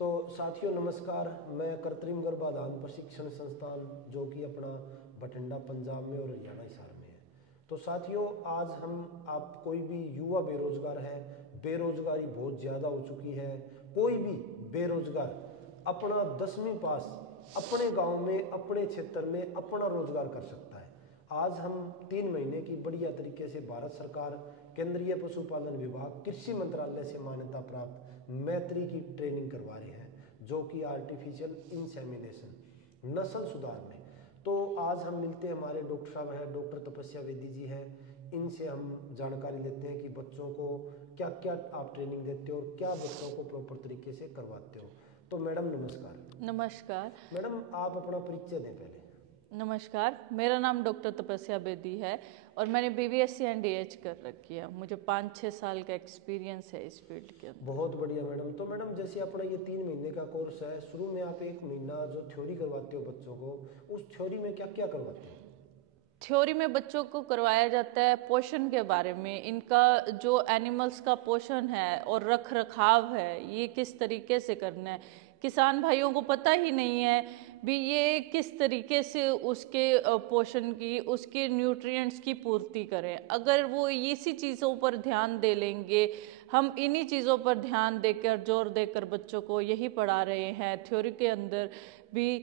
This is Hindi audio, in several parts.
तो साथियों नमस्कार, मैं कृत्रिम गर्भाधान प्रशिक्षण संस्थान जो कि अपना बठिंडा पंजाब में और हरियाणा हिसार में है। तो साथियों आज आप कोई भी युवा बेरोजगार है, बेरोजगारी बहुत ज़्यादा हो चुकी है, कोई भी बेरोजगार अपना 10वीं पास अपने गांव में अपने क्षेत्र में अपना रोजगार कर सकता है। आज हम 3 महीने की बढ़िया तरीके से भारत सरकार, केंद्रीय पशुपालन विभाग, कृषि मंत्रालय से मान्यता प्राप्त मैत्री की ट्रेनिंग करवा रहे हैं, जो कि आर्टिफिशियल इंसेमिनेशन नस्ल सुधार में। तो आज हम मिलते हैं, हमारे डॉक्टर साहब हैं, डॉक्टर तपस्या वेदी जी हैं। इनसे हम जानकारी लेते हैं कि बच्चों को क्या क्या आप ट्रेनिंग देते हो और क्या बच्चों को प्रॉपर तरीके से करवाते हो। तो मैडम नमस्कार। नमस्कार मैडम आप अपना परिचय दें पहले। नमस्कार, मेरा नाम डॉक्टर तपस्या बेदी है और मैंने BBSc एंड DH कर रखी है। मुझे 5-6 साल का एक्सपीरियंस है इस फील्ड के अंदर। बहुत बढ़िया मैडम। तो मैडम जैसे अपना ये 3 महीने का कोर्स है, शुरू में आप 1 महीना जो थ्योरी करवाते हो बच्चों को, उस थ्योरी में क्या क्या करवाते हो? थ्योरी में बच्चों को करवाया जाता है पोषण के बारे में, इनका जो एनिमल्स का पोषण है और रख रखाव है ये किस तरीके से करना है। किसान भाइयों को पता ही नहीं है भी ये किस तरीके से उसके पोषण की, उसके न्यूट्रिएंट्स की पूर्ति करें। अगर वो इसी चीज़ों पर ध्यान दे लेंगे, हम इन्हीं चीज़ों पर ध्यान देकर, जोर देकर बच्चों को यही पढ़ा रहे हैं थ्योरी के अंदर भी,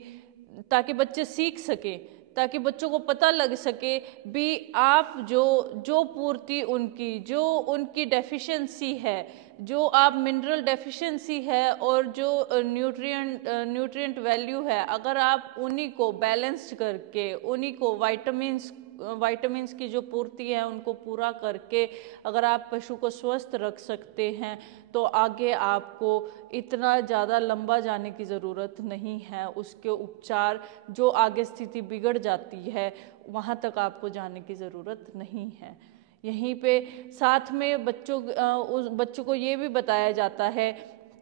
ताकि बच्चे सीख सकें, ताकि बच्चों को पता लग सके भी आप जो पूर्ति उनकी, जो उनकी डेफिशिएंसी है, जो आप मिनरल डेफिशिएंसी है और जो न्यूट्रिएंट वैल्यू है, अगर आप उन्हीं को बैलेंस्ड करके, उन्हीं को वाइटामिन्स की जो पूर्ति है उनको पूरा करके अगर आप पशु को स्वस्थ रख सकते हैं तो आगे आपको इतना ज़्यादा लंबा जाने की ज़रूरत नहीं है। उसके उपचार, जो आगे स्थिति बिगड़ जाती है वहाँ तक आपको जाने की ज़रूरत नहीं है। यहीं पे साथ में बच्चों को ये भी बताया जाता है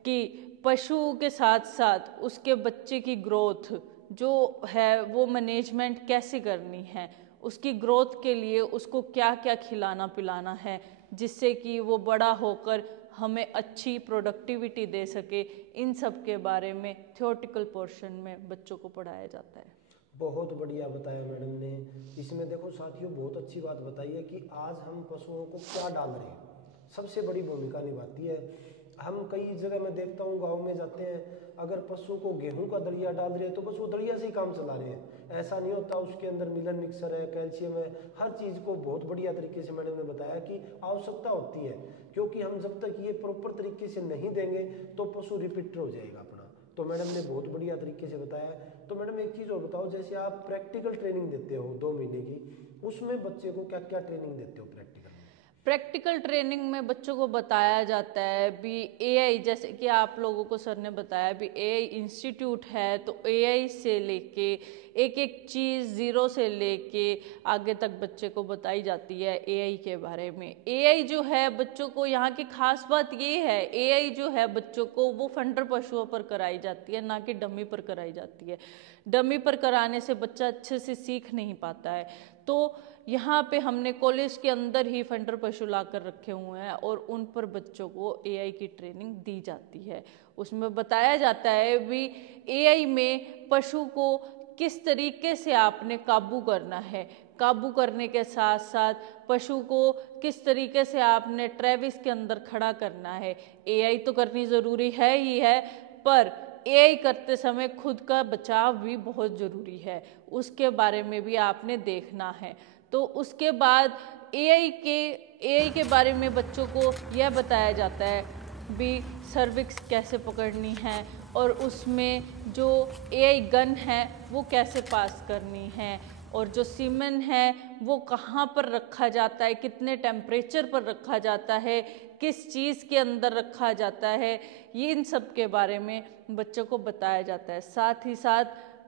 कि पशु के साथ साथ उसके बच्चे की ग्रोथ जो है वो मैनेजमेंट कैसे करनी है, उसकी ग्रोथ के लिए उसको क्या क्या खिलाना पिलाना है, जिससे कि वो बड़ा होकर हमें अच्छी प्रोडक्टिविटी दे सके। इन सब के बारे में थ्योरेटिकल पोर्शन में बच्चों को पढ़ाया जाता है। बहुत बढ़िया बताया मैडम ने। इसमें देखो साथियों, बहुत अच्छी बात बताई है कि आज हम पशुओं को क्या डाल रहे हैं, सबसे बड़ी भूमिका निभाती है। हम कई जगह मैं देखता हूँ, गांव में जाते हैं, अगर पशु को गेहूं का दलिया डाल रहे हैं तो बस वो दलिया से ही काम चला रहे हैं। ऐसा नहीं होता, उसके अंदर मिलन मिक्सर है, कैल्शियम है, हर चीज़ को बहुत बढ़िया तरीके से मैडम ने बताया कि आवश्यकता होती है, क्योंकि हम जब तक ये प्रॉपर तरीके से नहीं देंगे तो पशु रिपीटर हो जाएगा अपना। तो मैडम ने बहुत बढ़िया तरीके से बताया। तो मैडम एक चीज़ और बताओ, जैसे आप प्रैक्टिकल ट्रेनिंग देते हो 2 महीने की, उसमें बच्चे को क्या क्या ट्रेनिंग देते हो प्रैक्टिकल ट्रेनिंग में बच्चों को बताया जाता है भी AI, जैसे कि आप लोगों को सर ने बताया भी AI इंस्टीट्यूट है, तो AI से लेके एक एक चीज़ ज़ीरो से लेके आगे तक बच्चे को बताई जाती है AI के बारे में। AI जो है बच्चों को, यहाँ की खास बात ये है, AI जो है बच्चों को वो फंडर पशुओं पर कराई जाती है, ना कि डमी पर कराई जाती है। डमी पर कराने से बच्चा अच्छे से सीख नहीं पाता है। तो यहाँ पे हमने कॉलेज के अंदर ही फंडर पशु ला कर रखे हुए हैं और उन पर बच्चों को AI की ट्रेनिंग दी जाती है। उसमें बताया जाता है भी AI में पशु को किस तरीके से आपने काबू करना है, काबू करने के साथ साथ पशु को किस तरीके से आपने ट्रेविस के अंदर खड़ा करना है। AI तो करनी ज़रूरी है ही है, पर AI करते समय खुद का बचाव भी बहुत ज़रूरी है, उसके बारे में भी आपने देखना है। तो उसके बाद AI के बारे में बच्चों को यह बताया जाता है भी सर्विक्स कैसे पकड़नी है और उसमें जो AI गन है वो कैसे पास करनी है, और जो सीमेन है वो कहाँ पर रखा जाता है, कितने टेम्परेचर पर रखा जाता है, किस चीज़ के अंदर रखा जाता है, ये इन सब के बारे में बच्चों को बताया जाता है। साथ ही साथ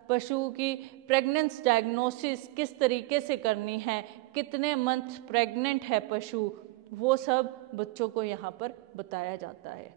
पशु की प्रेगनेंस डायग्नोसिस किस तरीके से करनी है, कितने मंथ प्रेग्नेंट है पशु, वो सब बच्चों को यहाँ पर बताया जाता है।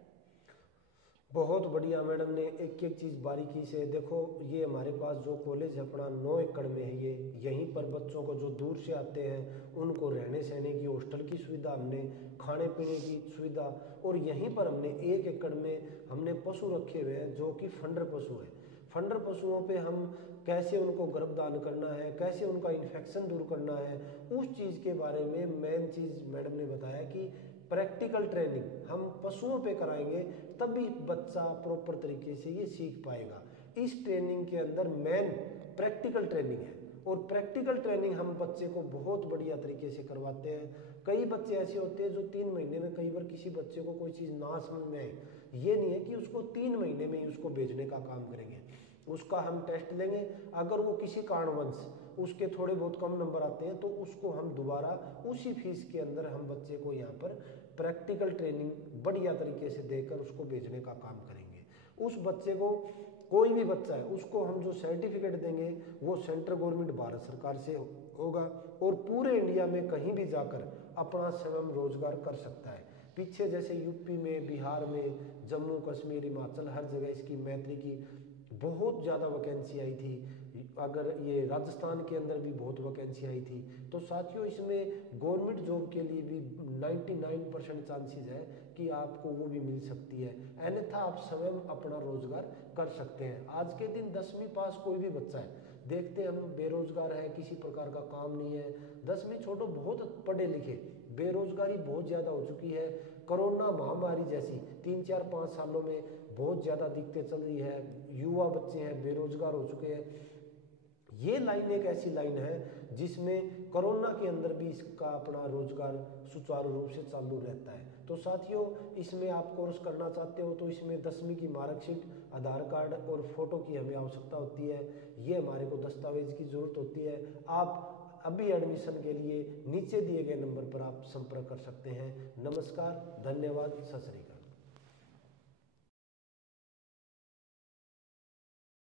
बहुत बढ़िया मैडम ने एक एक चीज़ बारीकी से देखो। ये हमारे पास जो कॉलेज है अपना 9 एकड़ में है, ये यहीं पर बच्चों को जो दूर से आते हैं उनको रहने सहने की हॉस्टल की सुविधा, हमने खाने पीने की सुविधा, और यहीं पर हमने 1 एकड़ में हमने पशु रखे हुए हैं जो कि फंडर पशु है। फंडर पशुओं पे हम कैसे उनको गर्भदान करना है, कैसे उनका इन्फेक्शन दूर करना है, उस चीज़ के बारे में मेन चीज़ मैडम ने बताया कि प्रैक्टिकल ट्रेनिंग हम पशुओं पे कराएंगे तभी बच्चा प्रॉपर तरीके से ये सीख पाएगा। इस ट्रेनिंग के अंदर मेन प्रैक्टिकल ट्रेनिंग है, और प्रैक्टिकल ट्रेनिंग हम बच्चे को बहुत बढ़िया तरीके से करवाते हैं। कई बच्चे ऐसे होते हैं जो 3 महीने में, कई बार किसी बच्चे को कोई चीज़ ना समझ में आए, ये नहीं है कि उसको 3 महीने में ही उसको भेजने का काम करेंगे। उसका हम टेस्ट लेंगे, अगर वो किसी कारणवश उसके थोड़े बहुत कम नंबर आते हैं तो उसको हम दोबारा उसी फीस के अंदर हम बच्चे को यहाँ पर प्रैक्टिकल ट्रेनिंग बढ़िया तरीके से देकर उसको भेजने का काम करेंगे। उस बच्चे को, कोई भी बच्चा है उसको हम जो सर्टिफिकेट देंगे वो सेंट्रल गवर्नमेंट भारत सरकार से होगा, और पूरे इंडिया में कहीं भी जाकर अपना स्वयं रोजगार कर सकता है। पीछे जैसे यूपी में, बिहार में, जम्मू कश्मीर, हिमाचल, हर जगह इसकी मैत्री की बहुत ज़्यादा वैकेंसी आई थी। अगर ये राजस्थान के अंदर भी बहुत वैकेंसी आई थी। तो साथियों इसमें गवर्नमेंट जॉब के लिए भी 99% चांसेस है कि आपको वो भी मिल सकती है, अन्यथा आप स्वयं अपना रोजगार कर सकते हैं। आज के दिन 10वीं पास कोई भी बच्चा है, देखते हम बेरोजगार है, किसी प्रकार का काम नहीं है। 10वीं छोड़ो, बहुत पढ़े लिखे, बेरोजगारी बहुत ज़्यादा हो चुकी है। कोरोना महामारी जैसी 3, 4, 5 सालों में बहुत ज़्यादा दिक्कतें चल रही है, युवा बच्चे हैं बेरोजगार हो चुके हैं। ये लाइन एक ऐसी लाइन है जिसमें कोरोना के अंदर भी इसका अपना रोजगार सुचारू रूप से चालू रहता है। तो साथियों इसमें आप कोर्स करना चाहते हो तो इसमें 10वीं की मार्कशीट, आधार कार्ड और फोटो की हमें आवश्यकता होती है। ये हमारे को दस्तावेज की जरूरत होती है। आप अभी एडमिशन के लिए नीचे दिए गए नंबर पर आप संपर्क कर सकते हैं। नमस्कार, धन्यवाद, सत श्री अकाल।